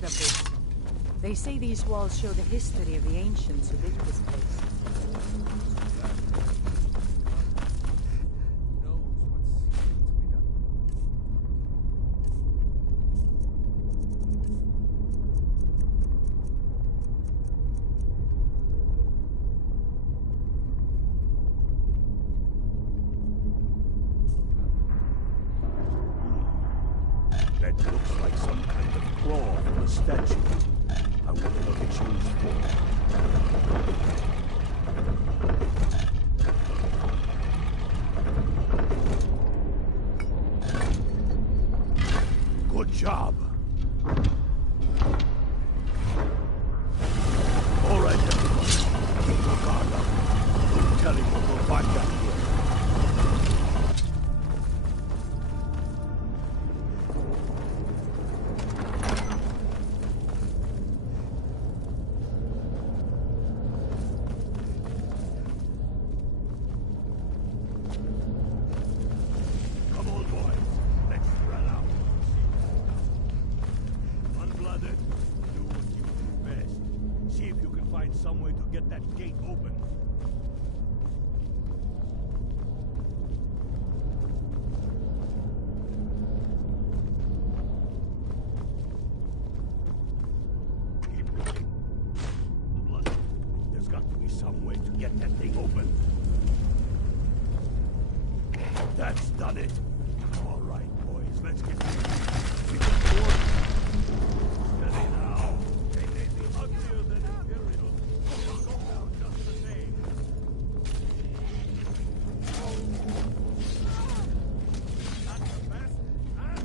a bit. They say these walls show the history of the ancients who lived this place. That looks like some kind of claw from a statue. I wonder what it's used for. Good job. All right, everyone. Keep your guard up. Don't tell him what we'll find out here. Some way to get that gate open. Keep looking. Blood. There's got to be some way to get that thing open. That's done it. All right, boys, let's get this. We can afford it. Steady now. They may be uglier than Imperial. They'll go down just the same. Not the best, huh?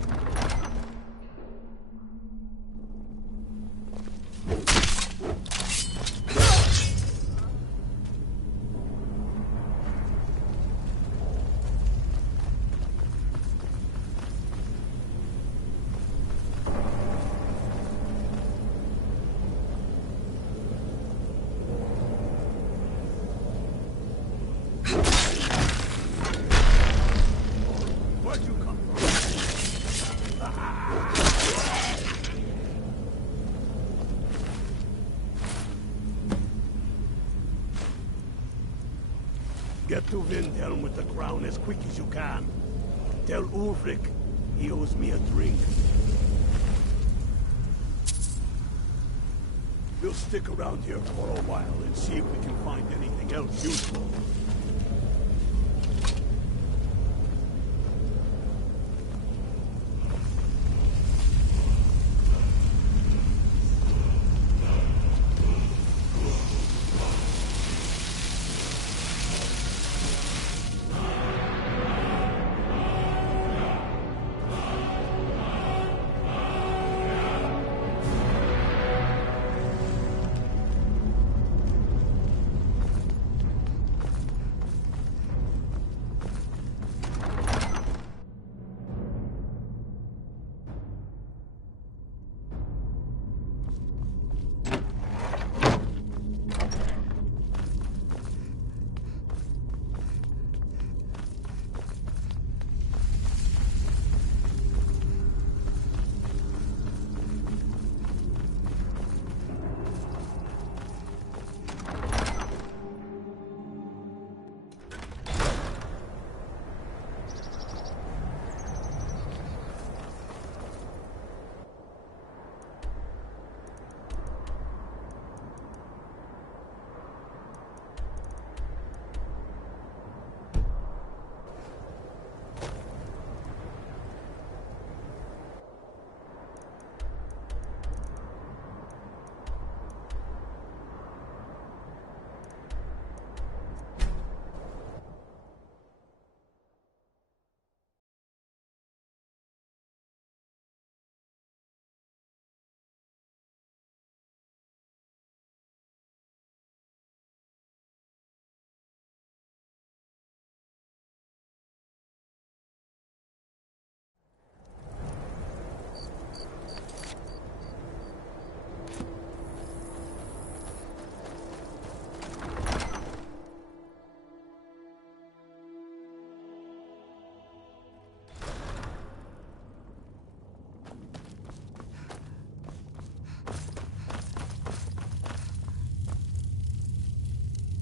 Where'd you come from? Get to Windhelm with the crown as quick as you can. Tell Ulfric he owes me a drink. We'll stick around here for a while and see if we can find anything else useful.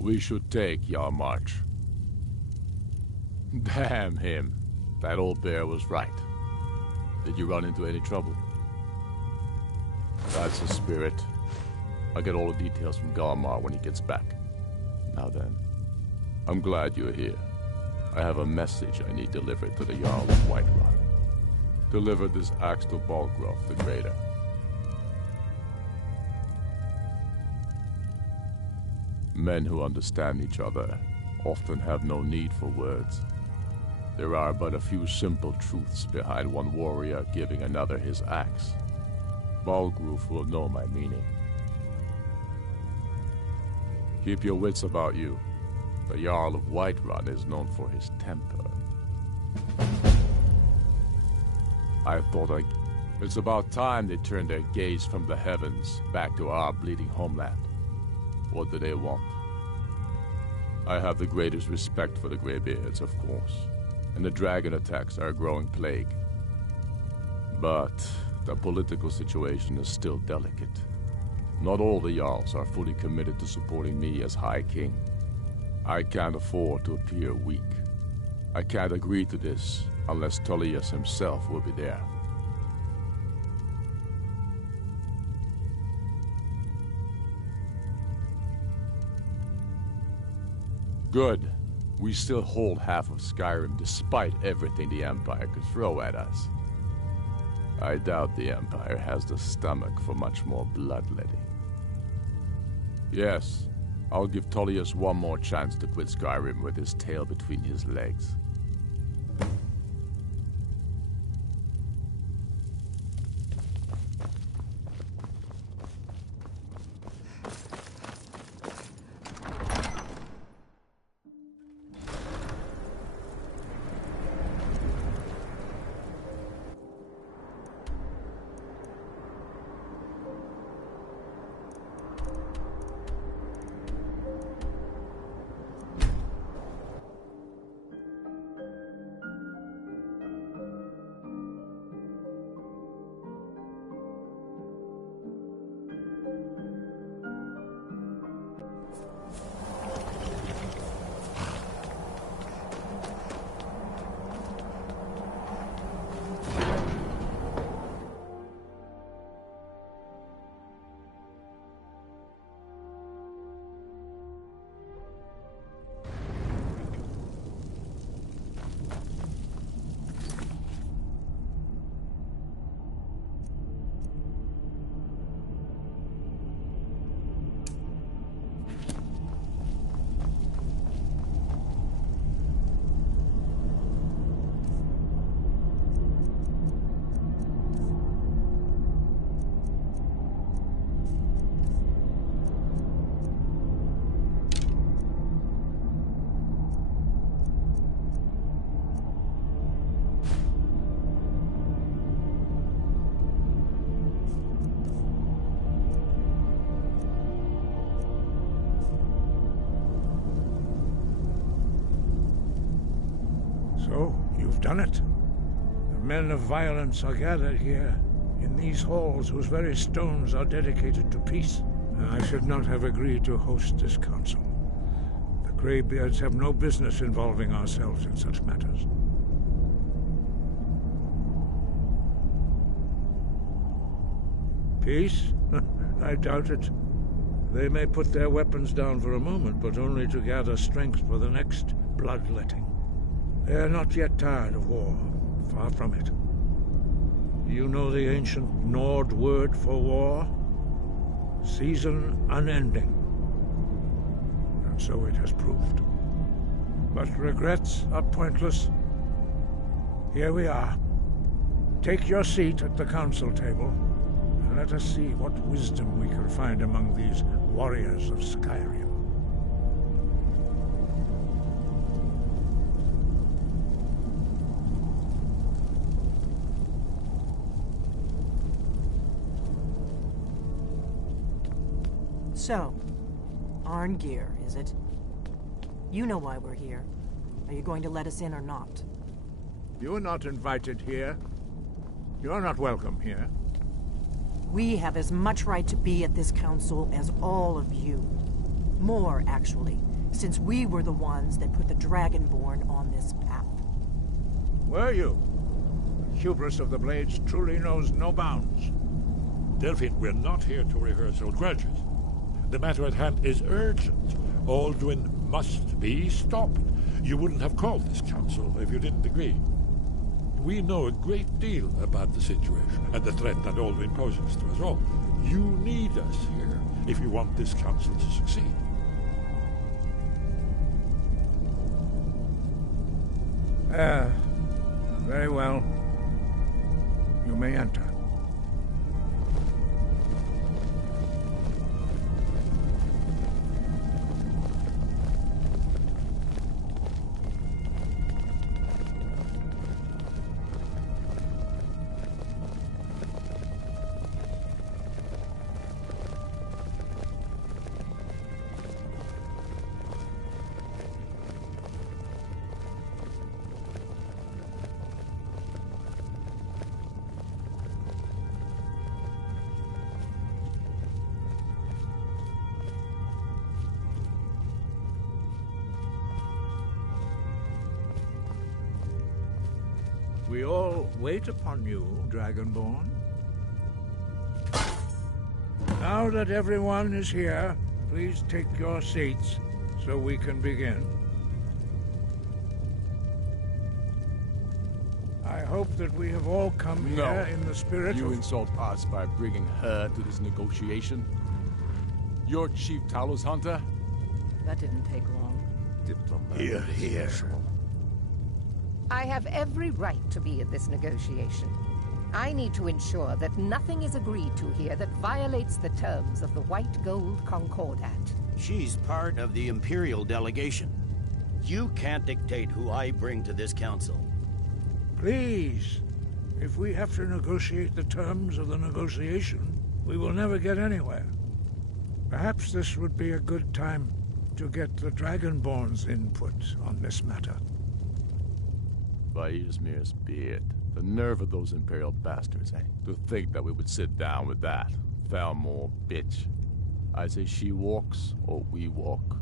We should take your march. Damn him. That old bear was right. Did you run into any trouble? That's the spirit. I'll get all the details from Galmar when he gets back. Now then, I'm glad you're here. I have a message I need delivered to the Jarl of Whiterun. Deliver this axe to Balgraf the Greater. Men who understand each other often have no need for words. There are but a few simple truths behind one warrior giving another his axe. Balgraf will know my meaning. Keep your wits about you. The Jarl of Whiterun is known for his temper. It's about time they turned their gaze from the heavens back to our bleeding homeland. What do they want? I have the greatest respect for the Greybeards, of course, and the dragon attacks are a growing plague. But the political situation is still delicate. Not all the Jarls are fully committed to supporting me as High King. I can't afford to appear weak. I can't agree to this unless Tullius himself will be there. Good. We still hold half of Skyrim despite everything the Empire could throw at us. I doubt the Empire has the stomach for much more bloodletting. Yes, I'll give Tullius one more chance to quit Skyrim with his tail between his legs. So, you've done it. The men of violence are gathered here, in these halls whose very stones are dedicated to peace. I should not have agreed to host this council. The Greybeards have no business involving ourselves in such matters. Peace? I doubt it. They may put their weapons down for a moment, but only to gather strength for the next bloodletting. They are not yet tired of war. Far from it. Do you know the ancient Nord word for war? Season unending. And so it has proved. But regrets are pointless. Here we are. Take your seat at the council table, and let us see what wisdom we can find among these warriors of Skyrim. So, Arngeir, is it? You know why we're here. Are you going to let us in or not? You are not invited here. You are not welcome here. We have as much right to be at this council as all of you. More, actually. since we were the ones that put the Dragonborn on this path. Were you? The hubris of the Blades truly knows no bounds. Delphine, we're not here to rehearse old grudges. The matter at hand is urgent. Alduin must be stopped. You wouldn't have called this council if you didn't agree. We know a great deal about the situation and the threat that Alduin poses to us all. You need us here if you want this council to succeed. Very well. You may enter. We all wait upon you, Dragonborn. Now that everyone is here, please take your seats so we can begin. I hope that we have all come here in the spirit You of... insult us by bringing her to this negotiation? You're Chief Talos Hunter? That didn't take long. Here, here. I have every right to be at this negotiation. I need to ensure that nothing is agreed to here that violates the terms of the White Gold Concordat. She's part of the Imperial delegation. You can't dictate who I bring to this council. Please, if we have to negotiate the terms of the negotiation, we will never get anywhere. Perhaps this would be a good time to get the Dragonborn's input on this matter. By Ysmir's beard. The nerve of those Imperial bastards, eh? To think that we would sit down with that. Thalmor bitch. I say she walks, or we walk.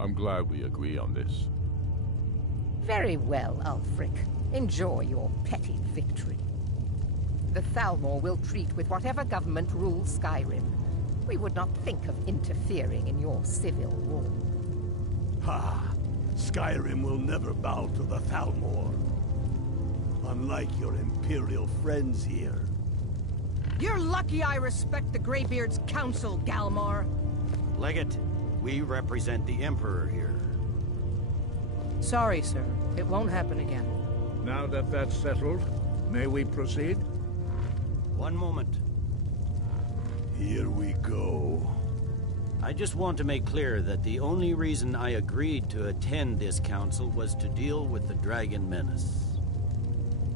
I'm glad we agree on this. Very well, Ulfric. Enjoy your petty victory. The Thalmor will treat with whatever government rules Skyrim. We would not think of interfering in your civil war. Ha! Skyrim will never bow to the Thalmor. Unlike your Imperial friends here. You're lucky I respect the Greybeard's counsel, Galmar. Legate, we represent the Emperor here. Sorry, sir. It won't happen again. Now that that's settled, may we proceed? One moment. Here we go. I just want to make clear that the only reason I agreed to attend this council was to deal with the Dragon Menace.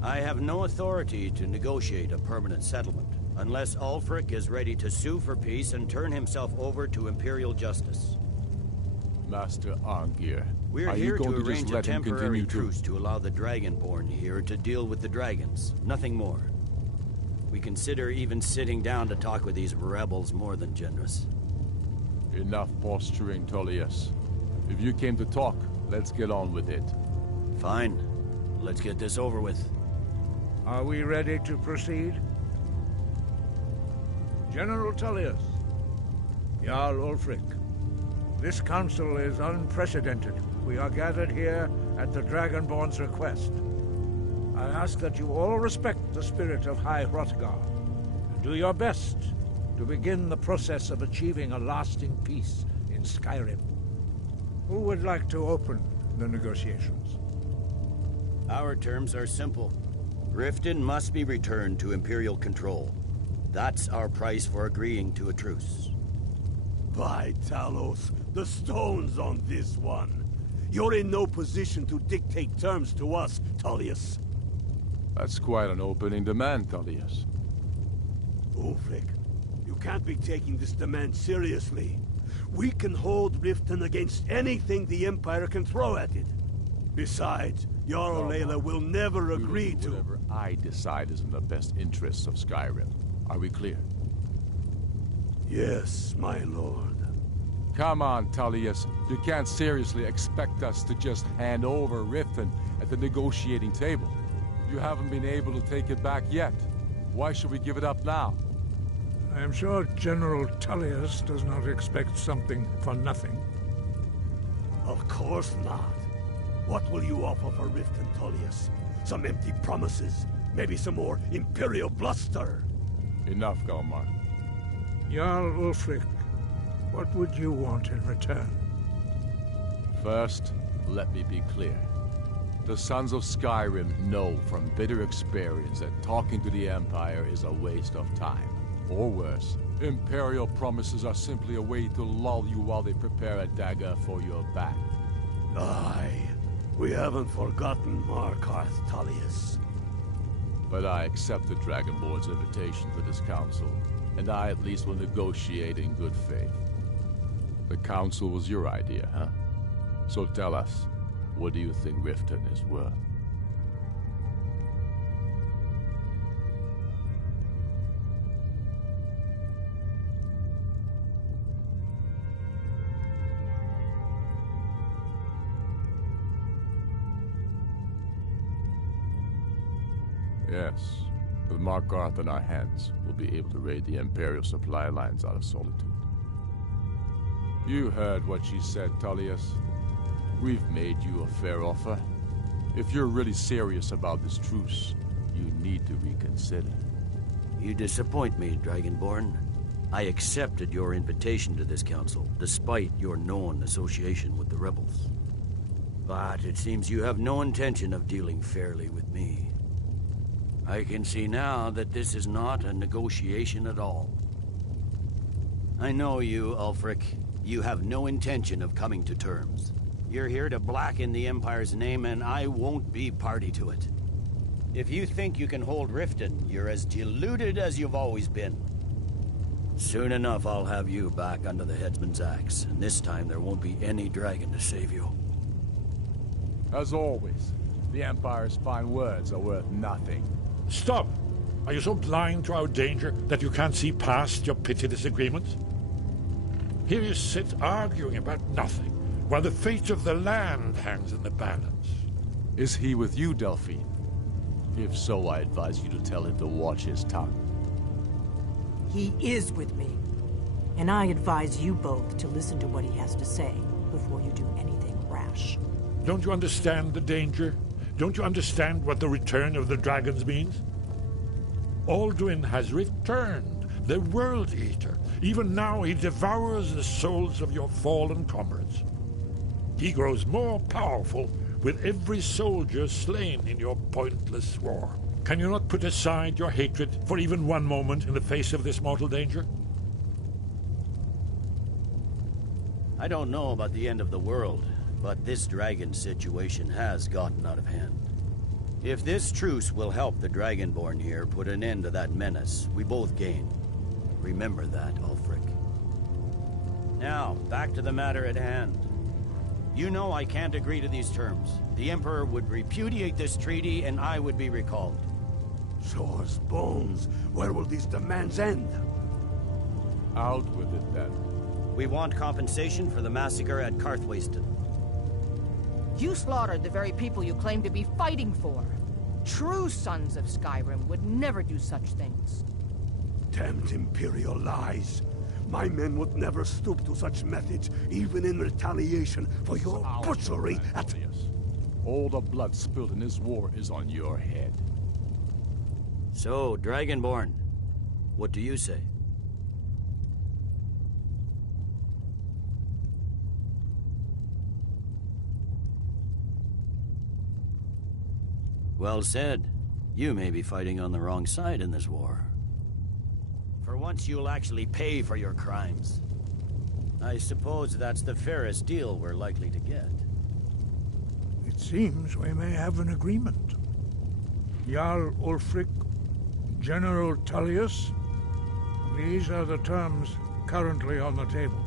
I have no authority to negotiate a permanent settlement, unless Ulfric is ready to sue for peace and turn himself over to Imperial justice. Master Arngir, We're are here you going to to just arrange a let him temporary continue truce to allow the Dragonborn here to deal with the dragons. Nothing more. We consider even sitting down to talk with these rebels more than generous. Enough posturing, Tullius. If you came to talk, let's get on with it. Fine. Let's get this over with. Are we ready to proceed? General Tullius, Jarl Ulfric, this council is unprecedented. We are gathered here at the Dragonborn's request. I ask that you all respect the spirit of High Hrothgar, and do your best to begin the process of achieving a lasting peace in Skyrim. Who would like to open the negotiations? Our terms are simple. Riften must be returned to Imperial control. That's our price for agreeing to a truce. By Talos, the stone's on this one. You're in no position to dictate terms to us, Tullius. That's quite an opening demand, Tullius. Ulfric, you can't be taking this demand seriously. We can hold Riften against anything the Empire can throw at it. Besides, Jarl Layla will never agree to... Whatever I decide is in the best interests of Skyrim. Are we clear? Yes, my lord. Come on, Tullius. You can't seriously expect us to just hand over Riften at the negotiating table. You haven't been able to take it back yet. Why should we give it up now? I am sure General Tullius does not expect something for nothing. Of course not. What will you offer for Riften, Tullius? Some empty promises? Maybe some more Imperial bluster? Enough, Galmar. Jarl Ulfric, what would you want in return? First, let me be clear. The Sons of Skyrim know from bitter experience that talking to the Empire is a waste of time. Or worse, Imperial promises are simply a way to lull you while they prepare a dagger for your back. Aye, we haven't forgotten Markarth, Tullius. But I accept the Dragonborn's invitation to this council, and I at least will negotiate in good faith. The council was your idea, huh? So tell us, what do you think Riften is worth? Yes, with Markarth in our hands, we'll be able to raid the Imperial supply lines out of Solitude. You heard what she said, Tullius. We've made you a fair offer. If you're really serious about this truce, you need to reconsider. You disappoint me, Dragonborn. I accepted your invitation to this council, despite your known association with the rebels. But it seems you have no intention of dealing fairly with me. I can see now that this is not a negotiation at all. I know you, Ulfric. You have no intention of coming to terms. You're here to blacken the Empire's name, and I won't be party to it. If you think you can hold Riften, you're as deluded as you've always been. Soon enough, I'll have you back under the headsman's axe, and this time there won't be any dragon to save you. As always, the Empire's fine words are worth nothing. Stop! Are you so blind to our danger that you can't see past your petty disagreements? Here you sit arguing about nothing, while the fate of the land hangs in the balance. Is he with you, Delphine? If so, I advise you to tell him to watch his tongue. He is with me. And I advise you both to listen to what he has to say before you do anything rash. Don't you understand the danger? Don't you understand what the return of the dragons means? Alduin has returned, the World Eater. Even now he devours the souls of your fallen comrades. He grows more powerful with every soldier slain in your pointless war. Can you not put aside your hatred for even one moment in the face of this mortal danger? I don't know about the end of the world, but this dragon situation has gotten out of hand. If this truce will help the Dragonborn here put an end to that menace, we both gain. Remember that, Ulfric. Now, back to the matter at hand. You know I can't agree to these terms. The Emperor would repudiate this treaty, and I would be recalled. Shores, bones, where will these demands end? Out with it, then. We want compensation for the massacre at Karthwasten. You slaughtered the very people you claim to be fighting for. True sons of Skyrim would never do such things. Damned Imperial lies. My men would never stoop to such methods, even in retaliation for your butchery at... All the blood spilled in this war is on your head. So, Dragonborn, what do you say? Well said. You may be fighting on the wrong side in this war. For once you'll actually pay for your crimes. I suppose that's the fairest deal we're likely to get. It seems we may have an agreement. Jarl Ulfric, General Tullius, these are the terms currently on the table.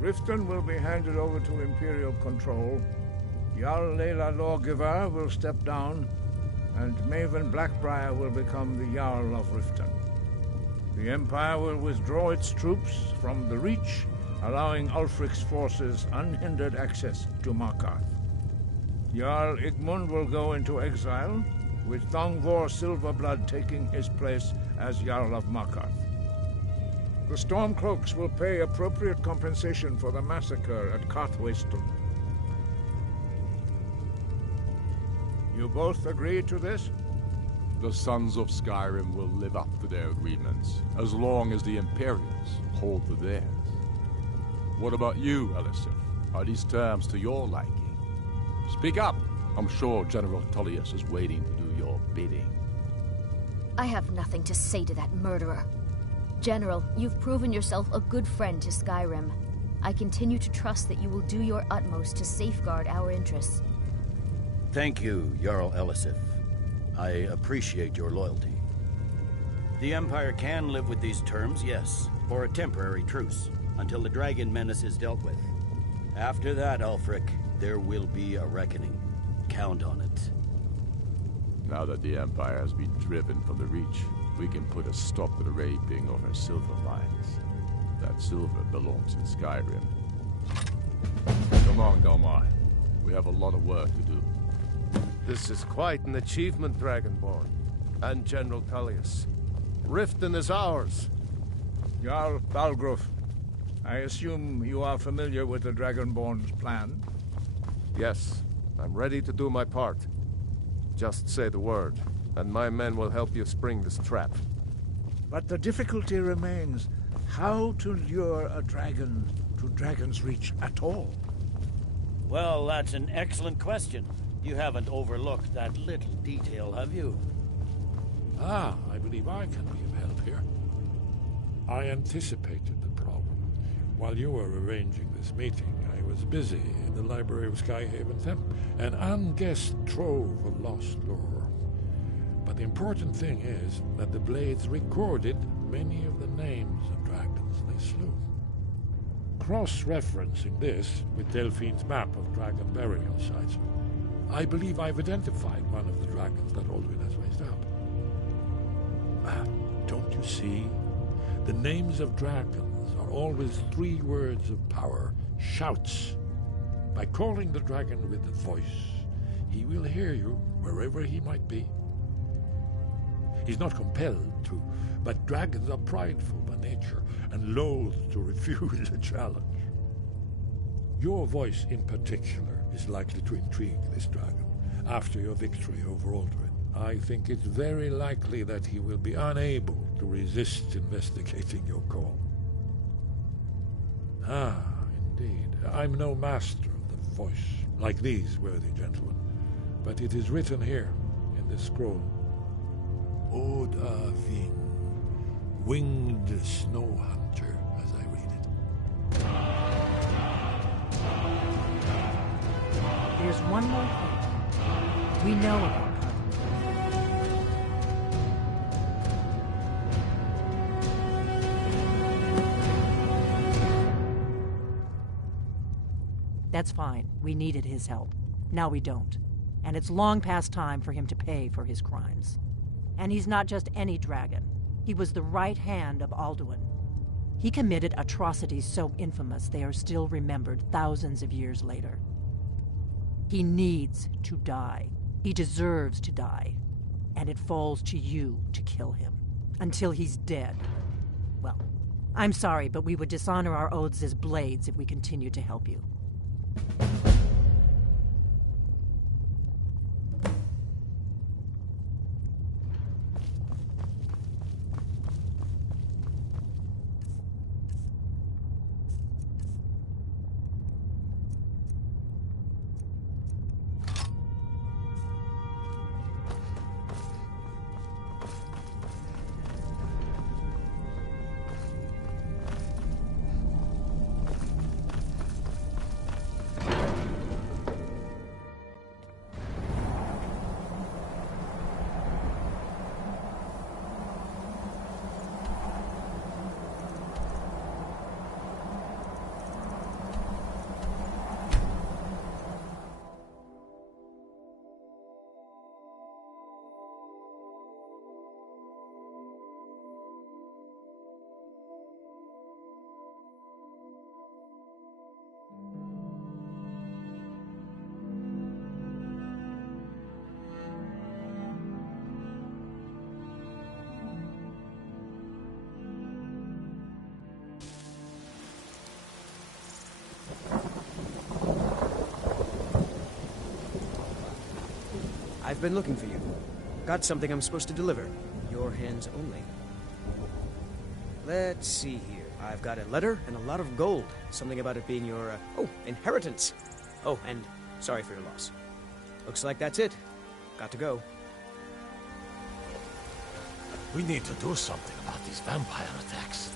Riften will be handed over to Imperial control. Jarl Layla Lawgiver will step down, and Maven Blackbriar will become the Jarl of Riften. The Empire will withdraw its troops from the Reach, allowing Ulfric's forces unhindered access to Markarth. Jarl Igmund will go into exile, with Thongvor Silverblood taking his place as Jarl of Markarth. The Stormcloaks will pay appropriate compensation for the massacre at Carthwaystone. You both agree to this? The Sons of Skyrim will live up to their agreements, as long as the Imperials hold to theirs. What about you, Elisif? Are these terms to your liking? Speak up! I'm sure General Tullius is waiting to do your bidding. I have nothing to say to that murderer. General, you've proven yourself a good friend to Skyrim. I continue to trust that you will do your utmost to safeguard our interests. Thank you, Jarl Elisif. I appreciate your loyalty. The Empire can live with these terms, yes, for a temporary truce, until the Dragon Menace is dealt with. After that, Ulfric, there will be a reckoning. Count on it. Now that the Empire has been driven from the Reach, we can put a stop to the raping of our silver mines. That silver belongs in Skyrim. Come on, Galmar. We have a lot of work to do. This is quite an achievement, Dragonborn. And General Tullius. Riften is ours. Jarl Balgruf, I assume you are familiar with the Dragonborn's plan? Yes, I'm ready to do my part. Just say the word, and my men will help you spring this trap. But the difficulty remains how to lure a dragon to Dragon's Reach at all. Well, that's an excellent question. You haven't overlooked that little detail, have you? Ah, I believe I can be of help here. I anticipated the problem. While you were arranging this meeting, I was busy in the library of Skyhaven Temple, an unguessed trove of lost lore. But the important thing is that the Blades recorded many of the names of dragons they slew. Cross-referencing this with Delphine's map of dragon burial sites, I believe I've identified one of the dragons that Alduin has raised up. Don't you see? The names of dragons are always 3 words of power, shouts. By calling the dragon with the voice, he will hear you wherever he might be. He's not compelled to, but dragons are prideful by nature and loath to refuse a challenge. Your voice in particular is likely to intrigue this dragon after your victory over Alduin. I think it's very likely that he will be unable to resist investigating your call. Ah, indeed. I'm no master of the voice, like these worthy gentlemen, but it is written here in this scroll. Oda Vin, winged snow hunter, as I read it. There's one more thing. We know about Carthage. That's fine. We needed his help. Now we don't. And it's long past time for him to pay for his crimes. And he's not just any dragon. He was the right hand of Alduin. He committed atrocities so infamous they are still remembered thousands of years later. He needs to die. He deserves to die. And it falls to you to kill him. Until he's dead. Well, I'm sorry, but we would dishonor our oaths as blades if we continue to help you. I've been looking for you. Got something I'm supposed to deliver. Your hands only. Let's see here. I've got a letter and a lot of gold. Something about it being your, inheritance. Oh, and sorry for your loss. Looks like that's it. Got to go. We need to do something about these vampire attacks.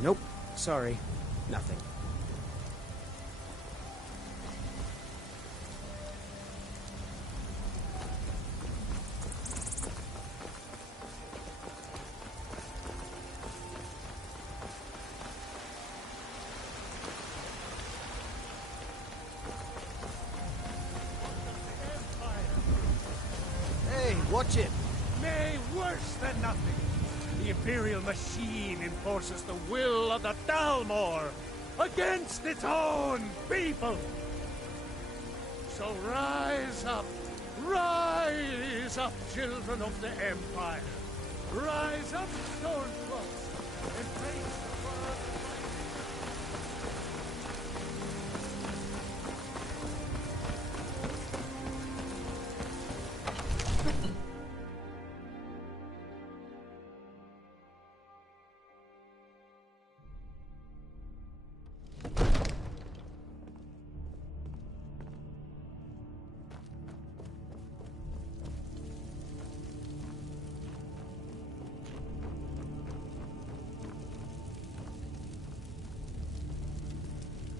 Nope. Sorry. Nothing. Hey, watch it! Nay, worse than nothing. The Imperial machine enforces the will of the Thalmor against its own people. So rise up, children of the Empire. Rise up, Stormcloaks, and face the world.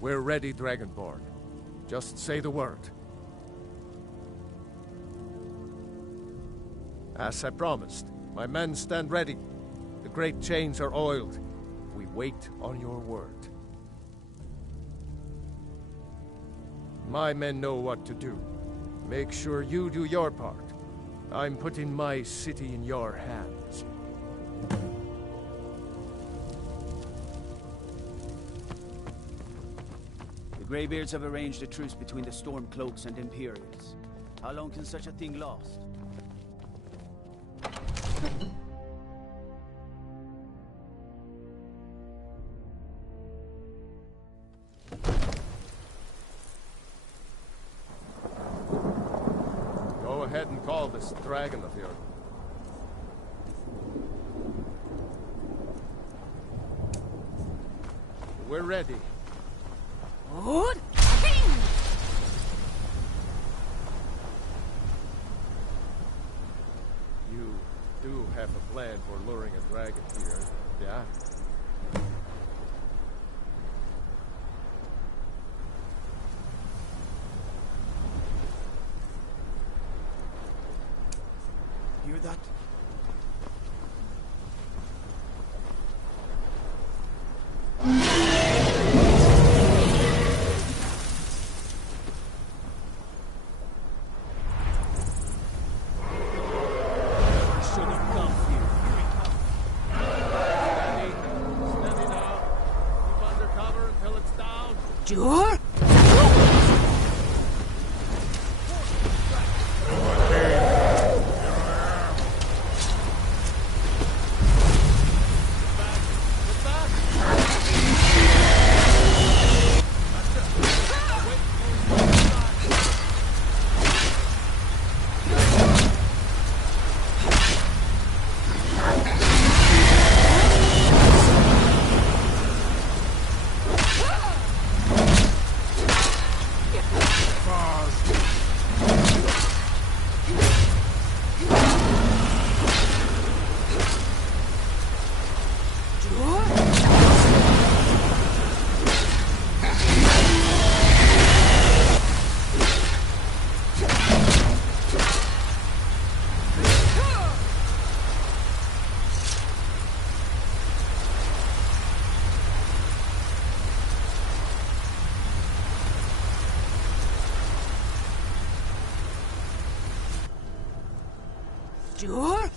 We're ready, Dragonborn. Just say the word. As I promised, my men stand ready. The great chains are oiled. We wait on your word. My men know what to do. Make sure you do your part. I'm putting my city in your hands. The Greybeards have arranged a truce between the Stormcloaks and Imperials. How long can such a thing last? Go ahead and call this dragon of yours. We're ready. You do have a plan for luring a dragon here, yeah? Hear that? Sure? Sure?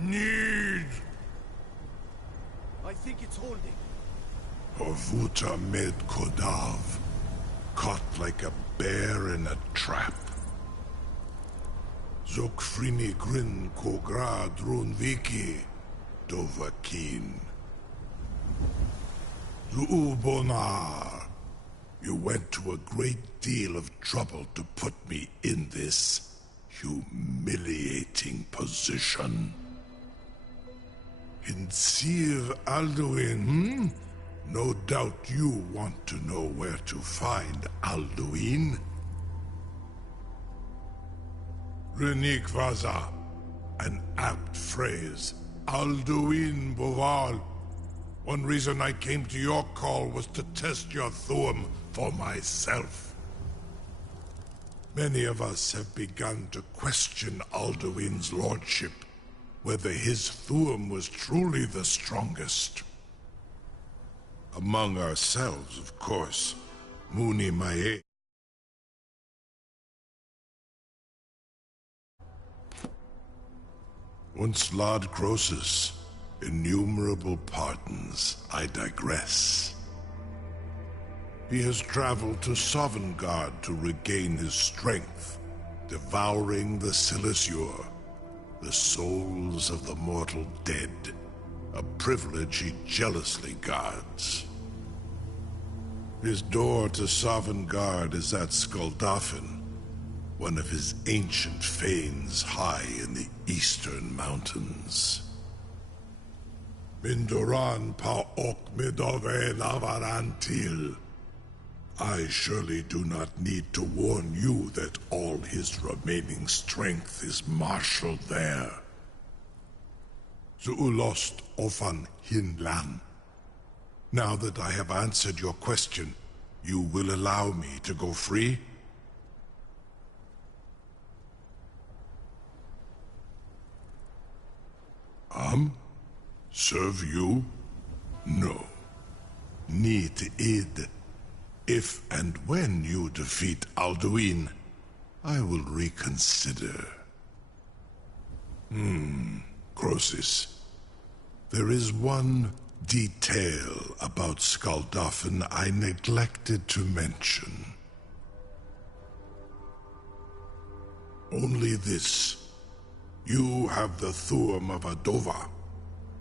Need I think it's holding. Havuta med Kodav, caught like a bear in a trap. Zokfrini grin kogra drunviki, dovakin. Zuubonar, you went to a great deal of trouble to put me in this humiliating position. Hinsir Alduin, No doubt you want to know where to find Alduin. Renik Vaza, an apt phrase. Alduin Boval. One reason I came to your call was to test your Thuum for myself. Many of us have begun to question Alduin's lordship, whether his Thuum was truly the strongest. Among ourselves, of course. Muni Mae. Once Lord Croesus, innumerable pardons, I digress. He has traveled to Sovngarde to regain his strength, devouring the Silesure, the souls of the mortal dead, a privilege he jealously guards. His door to Sovngarde is at Skuldafn, one of his ancient fanes high in the eastern mountains. Mindoran pa ok midove lavarantil. I surely do not need to warn you that all his remaining strength is marshaled there. Zuulost ofan hinlan. Now that I have answered your question, you will allow me to go free? Serve you? No. Need id. If and when you defeat Alduin, I will reconsider. Croesus. There is one detail about Skuldafn I neglected to mention. Only this. You have the Thuum of a Dova,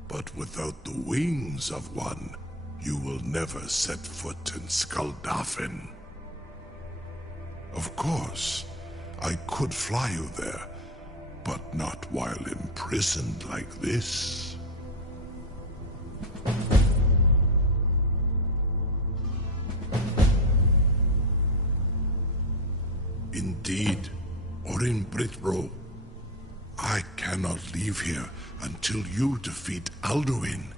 but without the wings of one, you will never set foot in Skuldafn. Of course, I could fly you there, but not while imprisoned like this. Indeed, Orin Britbro, I cannot leave here until you defeat Alduin,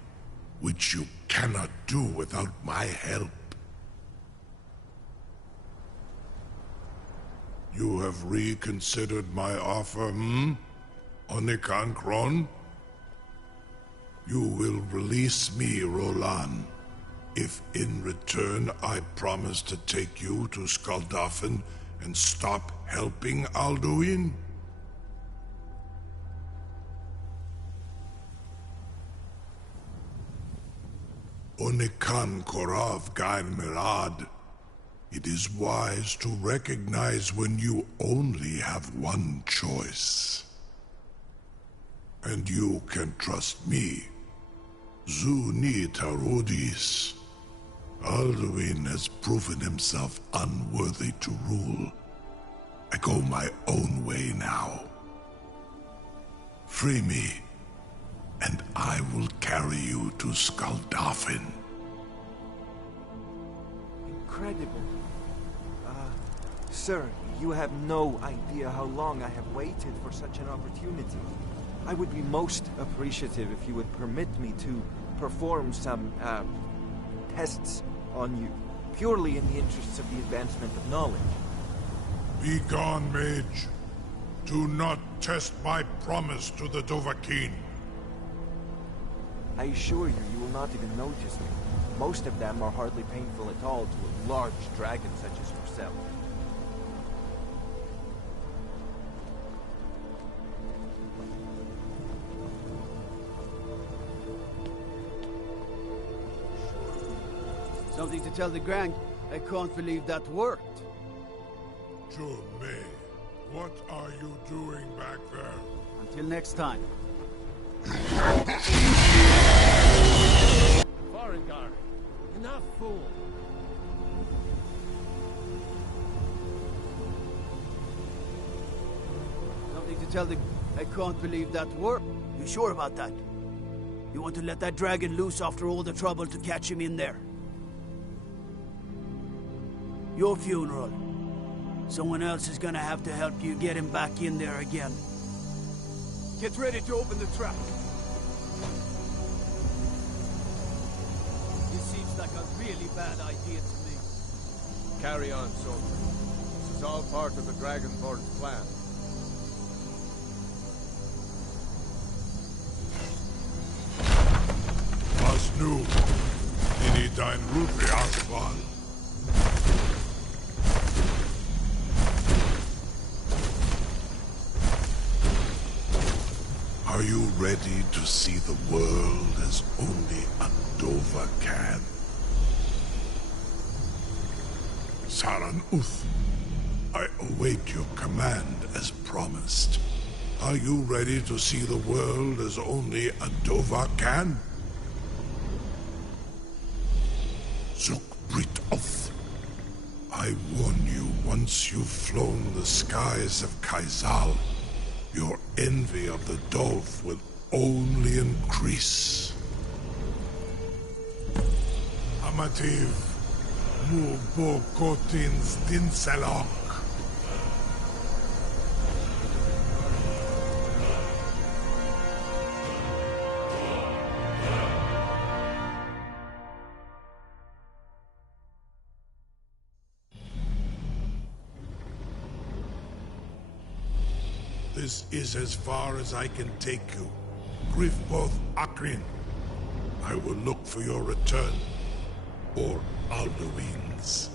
which you cannot do without my help. You have reconsidered my offer, Onikan Kron? You will release me, Roland, if in return I promise to take you to Skaldafen and stop helping Alduin? Onikan Korav Gain Mirad. It is wise to recognize when you only have one choice. And you can trust me. Zuni Tarudis. Alduin has proven himself unworthy to rule. I go my own way now. Free me, and I will carry you to Skaldafen. Incredible. Sir, you have no idea how long I have waited for such an opportunity. I would be most appreciative if you would permit me to perform some, tests on you, purely in the interests of the advancement of knowledge. Be gone, mage. Do not test my promise to the Dovahkiin. I assure you, you will not even notice me. Most of them are hardly painful at all to a large dragon such as yourself. Something to tell the Grand? I can't believe that worked. Jumei, what are you doing back there? Until next time. Farengar, enough, fool. Something to tell the... I can't believe that worked. You sure about that? You want to let that dragon loose after all the trouble to catch him in there? Your funeral. Someone else is gonna have to help you get him back in there again. Get ready to open the trap. This seems like a really bad idea to me. Carry on, soldier. This is all part of the Dragonborn's plan. Was nu? Ini dein Rupi Akbar. Are you ready to see the world as only Andova can? Saran Uth, I await your command as promised. Are you ready to see the world as only Andova can? Zukbrit Oth, I warn you, once you've flown the skies of Kaizal, your envy of the Dove will only increase. Amativ, Mubo Kotins Dinselok. This is as far as I can take you. Grifboth Akrin. I will look for your return. Or Alduin's.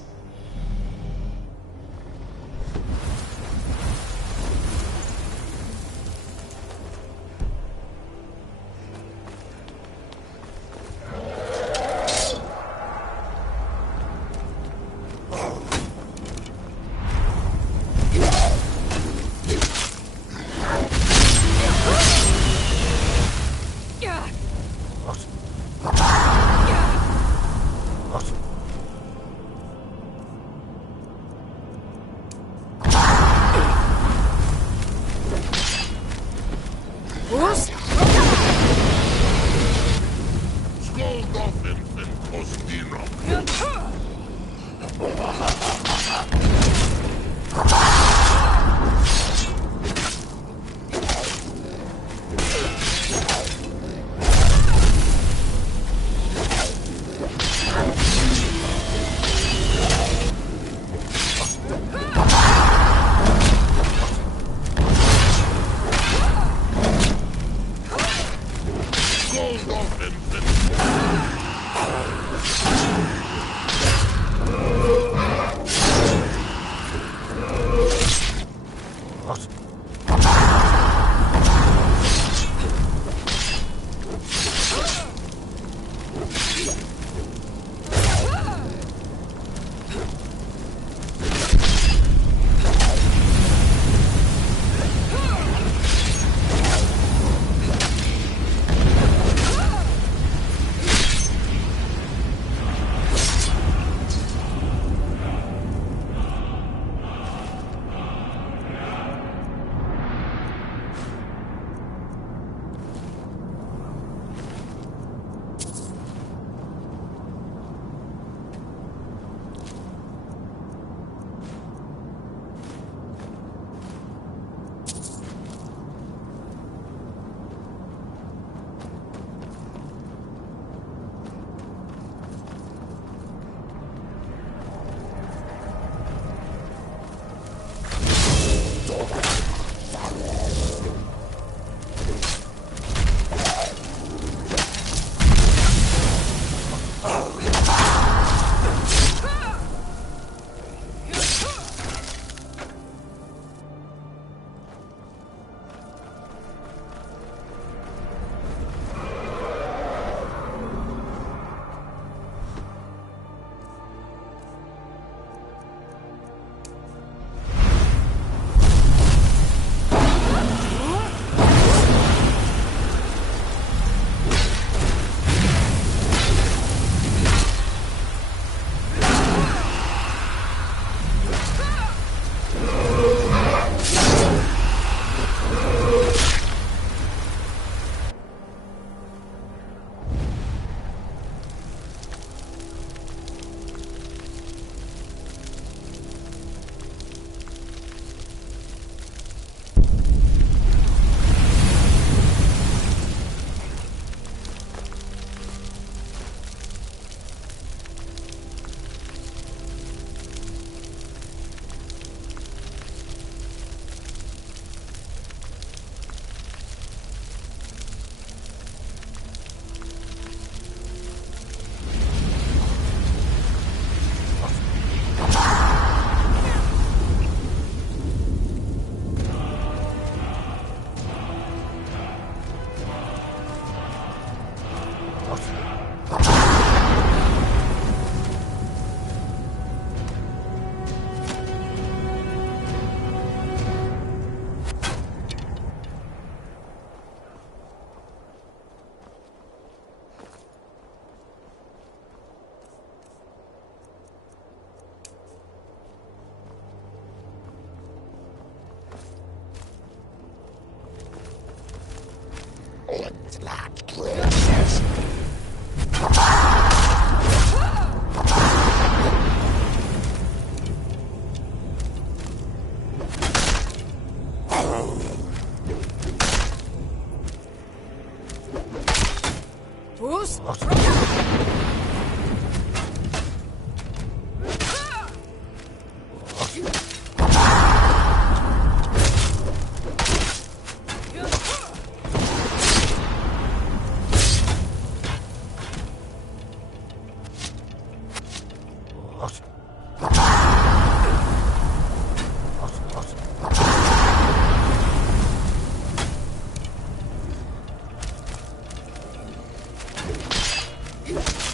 You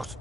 Bruce?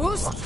Bruce?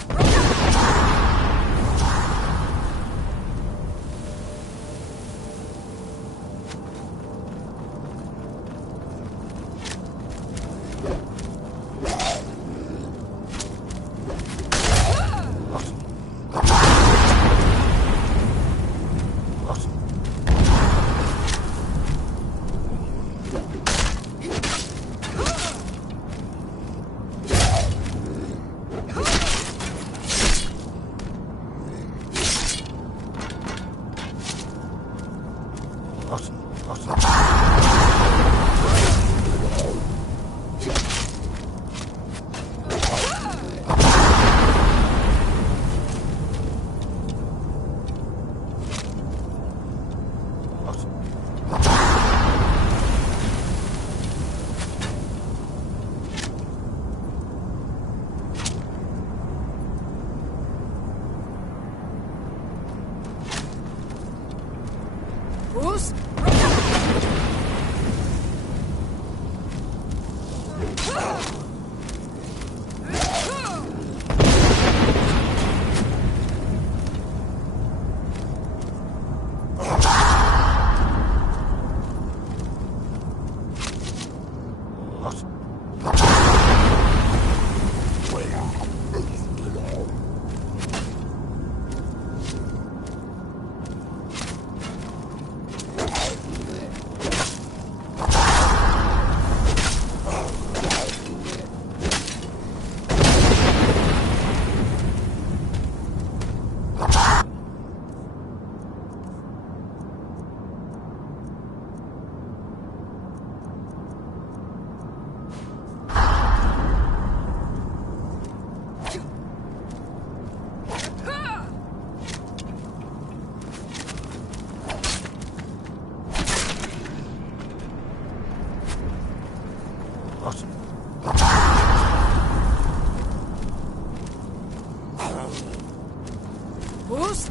Bruce?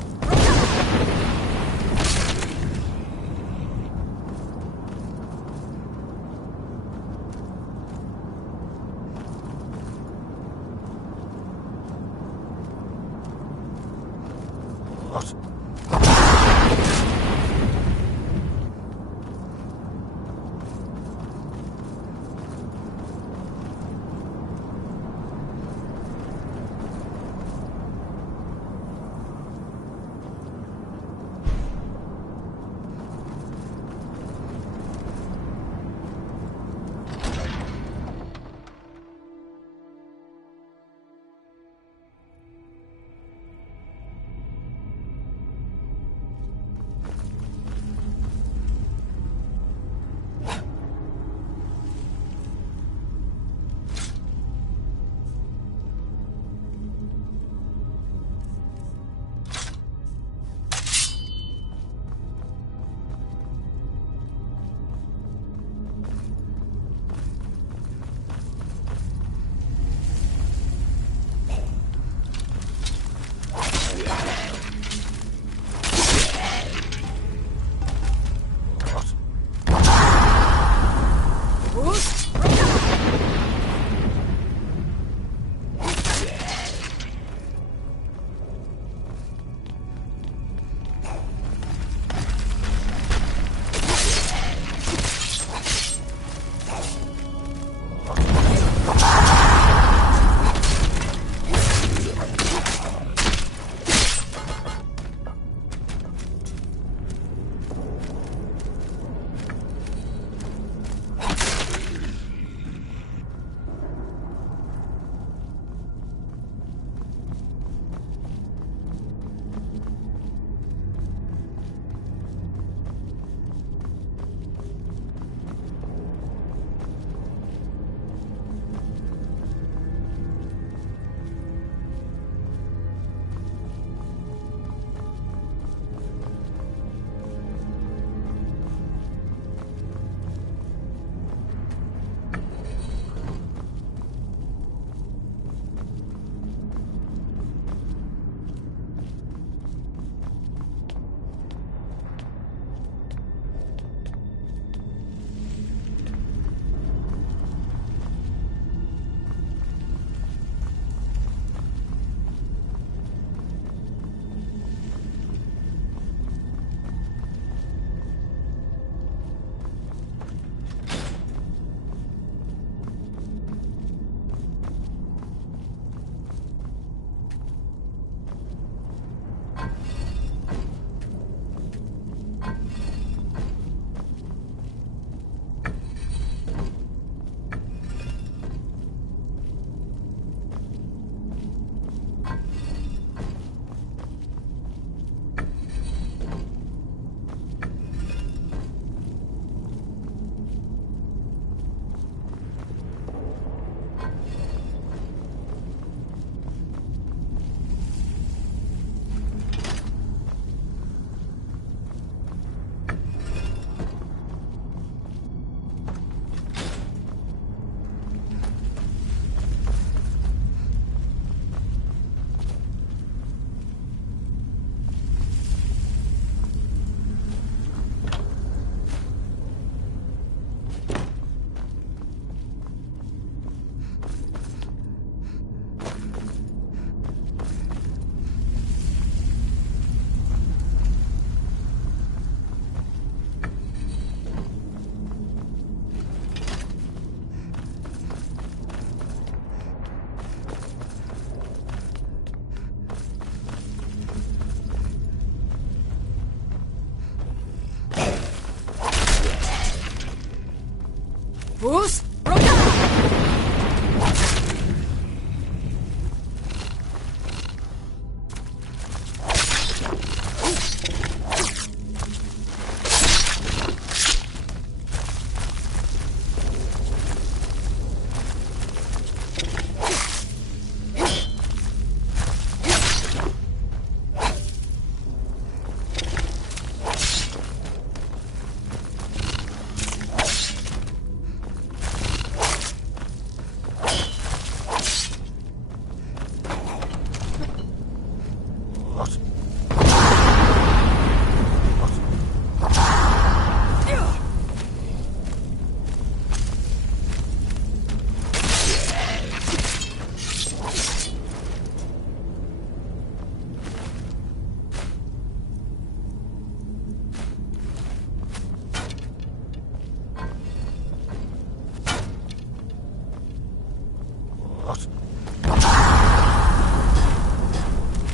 Who's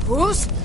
Who's